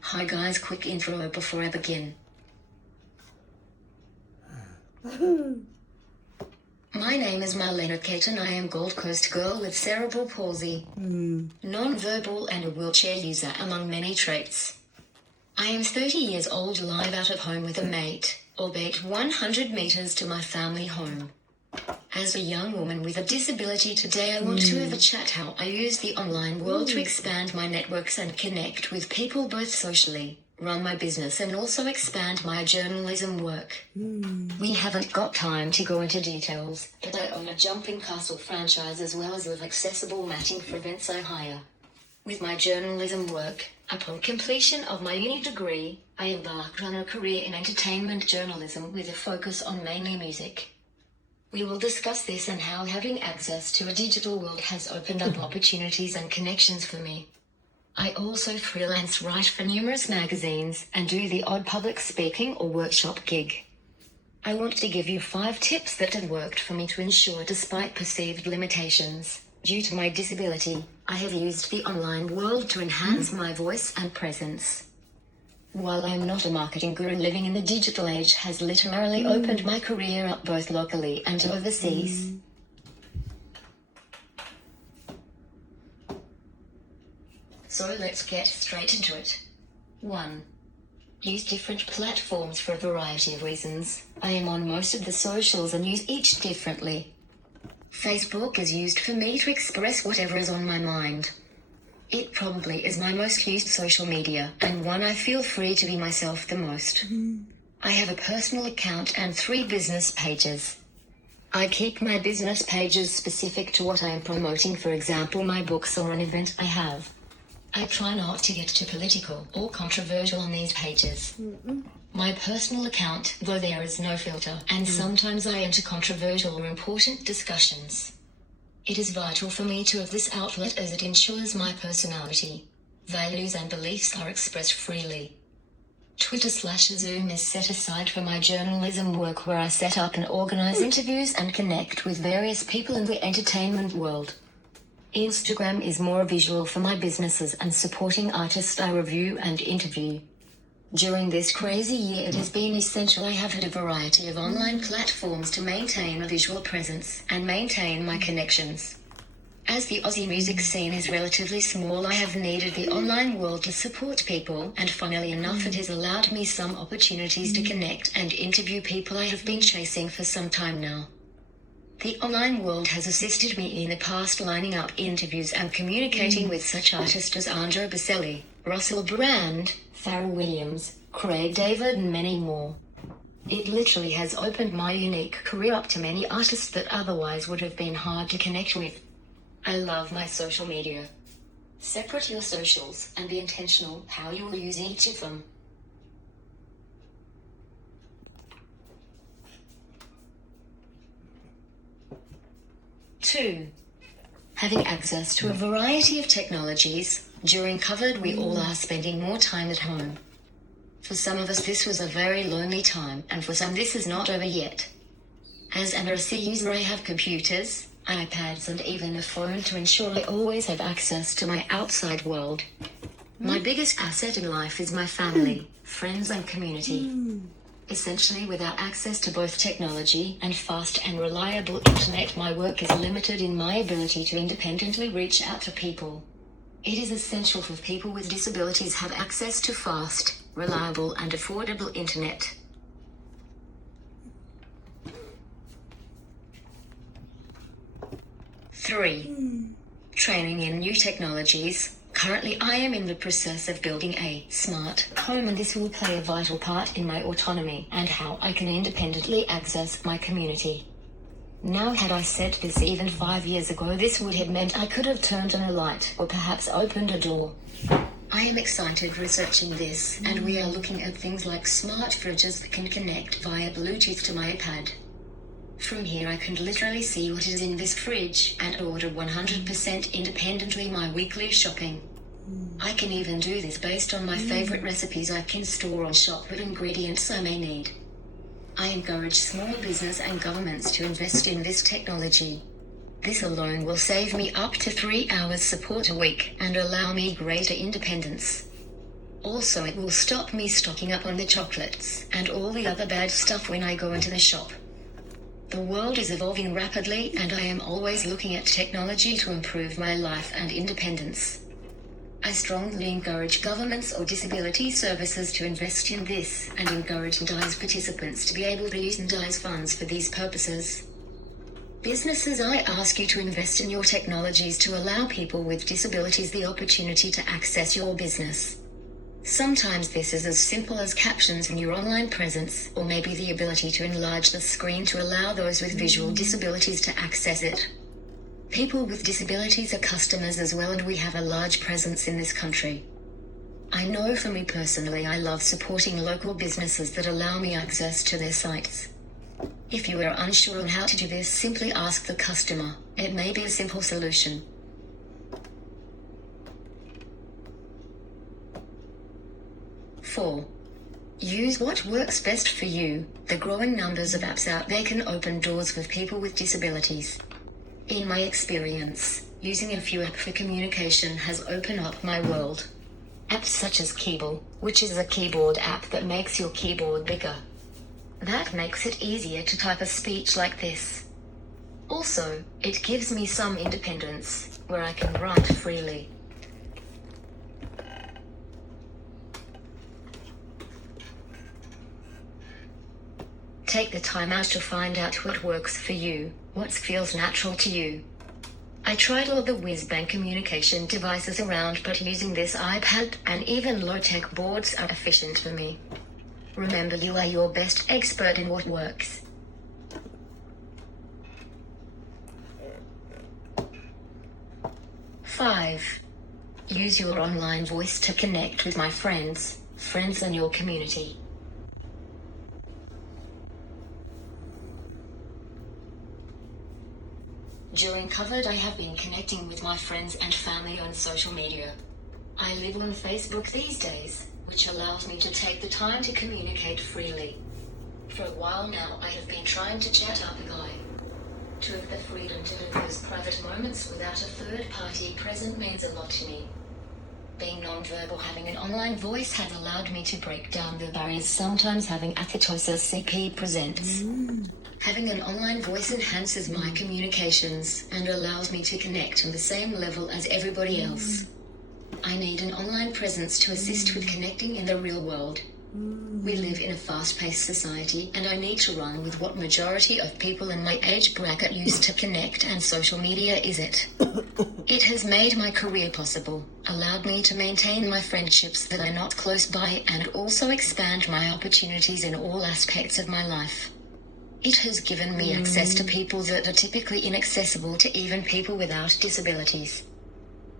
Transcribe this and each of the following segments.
Hi guys, quick intro before I begin. My name is Marlena Katene. I am Gold Coast girl with cerebral palsy, non-verbal and a wheelchair user among many traits. I am 30 years old, live out of home with a mate, albeit 100 meters to my family home. As a young woman with a disability today, I want to have a chat how I use the online world to expand my networks and connect with people both socially, run my business and also expand my journalism work. We haven't got time to go into details, but I own a jumping castle franchise as well as with accessible matting for events I hire. With my journalism work, upon completion of my uni degree, I embarked on a career in entertainment journalism with a focus on mainly music. We will discuss this and how having access to a digital world has opened up opportunities and connections for me. I also freelance write for numerous magazines and do the odd public speaking or workshop gig. I want to give you 5 tips that have worked for me to ensure, despite perceived limitations, due to my disability, I have used the online world to enhance my voice and presence. While I am not a marketing guru, living in the digital age has literally opened my career up both locally and overseas. So let's get straight into it. 1. Use different platforms for a variety of reasons. I am on most of the socials and use each differently. Facebook is used for me to express whatever is on my mind. It probably is my most used social media, and one I feel free to be myself the most. I have a personal account and 3 business pages. I keep my business pages specific to what I am promoting, for example my books or an event I have. I try not to get too political or controversial on these pages. My personal account, though, there is no filter, and sometimes I enter controversial or important discussions. It is vital for me to have this outlet as it ensures my personality, values and beliefs are expressed freely. Twitter/Zoom is set aside for my journalism work, where I set up and organize interviews and connect with various people in the entertainment world. Instagram is more visual for my businesses and supporting artists I review and interview. During this crazy year, it has been essential I have had a variety of online platforms to maintain a visual presence and maintain my connections. As the Aussie music scene is relatively small, I have needed the online world to support people, and funnily enough it has allowed me some opportunities to connect and interview people I have been chasing for some time now. The online world has assisted me in the past lining up interviews and communicating with such artists as Andrea Bocelli, Russell Brand, Pharrell Williams, Craig David and many more. It literally has opened my unique career up to many artists that otherwise would have been hard to connect with. I love my social media. Separate your socials and be intentional how you will use each of them. Two, having access to a variety of technologies. During COVID, we all are spending more time at home. For some of us this was a very lonely time, and for some this is not over yet. As an RC user, I have computers, iPads and even a phone to ensure I always have access to my outside world. My biggest asset in life is my family, friends and community. Essentially, without access to both technology and fast and reliable internet, my work is limited in my ability to independently reach out to people. It is essential for people with disabilities have access to fast, reliable and affordable internet. Three, training in new technologies. Currently I am in the process of building a smart home, and this will play a vital part in my autonomy and how I can independently access my community. Now, had I said this even 5 years ago, this would have meant I could have turned on a light or perhaps opened a door. I am excited researching this, and we are looking at things like smart fridges that can connect via Bluetooth to my iPad. From here I can literally see what is in this fridge and order 100% independently my weekly shopping. I can even do this based on my favorite recipes. I can store or shop with ingredients I may need. I encourage small business and governments to invest in this technology. This alone will save me up to 3 hours support a week and allow me greater independence. Also, it will stop me stocking up on the chocolates and all the other bad stuff when I go into the shop. The world is evolving rapidly and I am always looking at technology to improve my life and independence. I strongly encourage governments or disability services to invest in this and encourage NDIS participants to be able to use NDIS funds for these purposes. Businesses, I ask you to invest in your technologies to allow people with disabilities the opportunity to access your business. Sometimes this is as simple as captions in your online presence, or maybe the ability to enlarge the screen to allow those with visual disabilities to access it. People with disabilities are customers as well, and we have a large presence in this country. I know for me personally, I love supporting local businesses that allow me access to their sites. If you are unsure on how to do this, simply ask the customer. It may be a simple solution. Use what works best for you. The growing numbers of apps out there can open doors with people with disabilities. In my experience, using a few apps for communication has opened up my world. Apps such as Keyboard, which is a keyboard app that makes your keyboard bigger. That makes it easier to type a speech like this. Also, it gives me some independence, where I can write freely. Take the time out to find out what works for you, what feels natural to you. I tried all the whiz-bang communication devices around, but using this iPad and even low-tech boards are efficient for me. Remember, you are your best expert in what works. Use your online voice to connect with my friends in your community. During COVID, I have been connecting with my friends and family on social media. I live on Facebook these days, which allows me to take the time to communicate freely. For a while now, I have been trying to chat up a guy. To have the freedom to have those private moments without a third party present means a lot to me. Being non-verbal, having an online voice has allowed me to break down the barriers sometimes having athetosis CP presents. Having an online voice enhances my communications and allows me to connect on the same level as everybody else. I need an online presence to assist with connecting in the real world. We live in a fast-paced society, and I need to run with what majority of people in my age bracket use to connect, and social media is it. It has made my career possible, allowed me to maintain my friendships that are not close by, and also expand my opportunities in all aspects of my life. It has given me access to people that are typically inaccessible to even people without disabilities.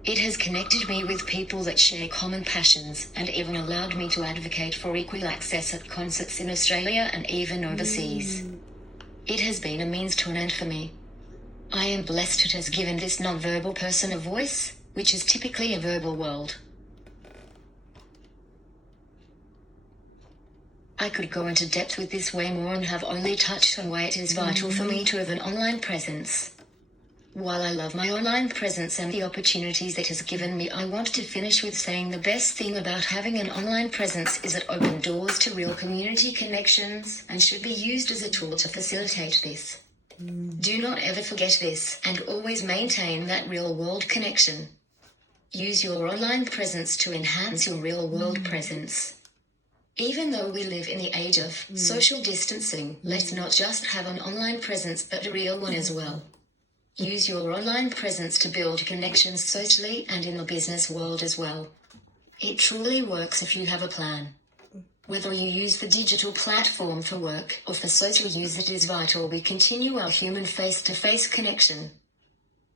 It has connected me with people that share common passions and even allowed me to advocate for equal access at concerts in Australia and even overseas. It has been a means to an end for me. I am blessed it has given this non-verbal person a voice, which is typically a verbal world. I could go into depth with this way more and have only touched on why it is vital for me to have an online presence. While I love my online presence and the opportunities it has given me, I want to finish with saying the best thing about having an online presence is it opens doors to real community connections and should be used as a tool to facilitate this. Do not ever forget this and always maintain that real-world connection. Use your online presence to enhance your real-world presence. Even though we live in the age of social distancing, let's not just have an online presence but a real one as well. Use your online presence to build connections socially and in the business world as well. It truly works if you have a plan. Whether you use the digital platform for work or for social use, it is vital we continue our human face-to-face connection.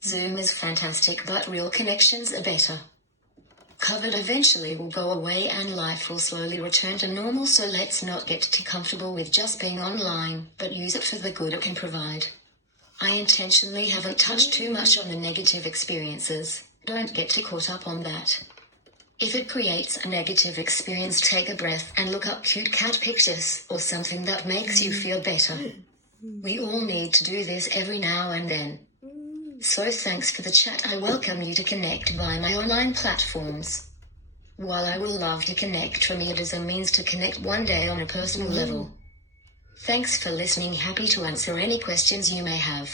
Zoom is fantastic, but real connections are better. COVID eventually will go away and life will slowly return to normal, so let's not get too comfortable with just being online, but use it for the good it can provide. I intentionally haven't touched too much on the negative experiences. Don't get too caught up on that. If it creates a negative experience, take a breath and look up cute cat pictures or something that makes you feel better. We all need to do this every now and then. So thanks for the chat. I welcome you to connect via my online platforms. While I will love to connect from it as a means to connect one day on a personal level. Thanks for listening. Happy to answer any questions you may have.